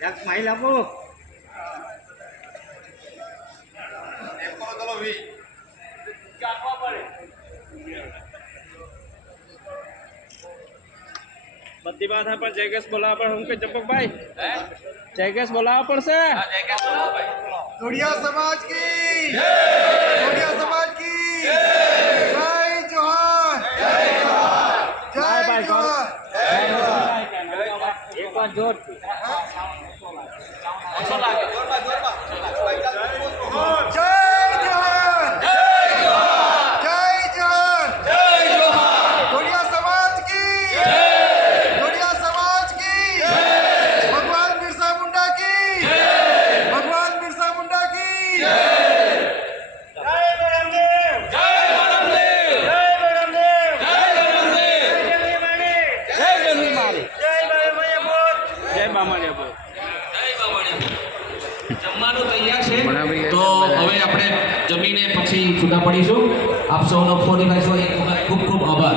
એક સ્માઈલ આપો. બધી વાત હા પણ જયગેશ બોલાવવા પણ હું કે ચંપકભાઈ જયગેશ બોલાવવા પડશે. જોડિયા સમાજ કી જય, જોડિયા સમાજ કી જય, જોહાર જય જોહાર જય જોહાર. એક વાર જોર જય જોહાર જય જોહાર જોડિયા સમાજ કી જય, જોડિયા સમાજ કી જય, ભગવાન બિરસા મુંડા કી જય, ભગવાન બિરસા મુંડા કી જય. જમવાનું તૈયાર છે તો હવે આપણે જમીને પછી છૂટા પડીશું. આપ સૌનો 45 ખૂબ ખૂબ આભાર.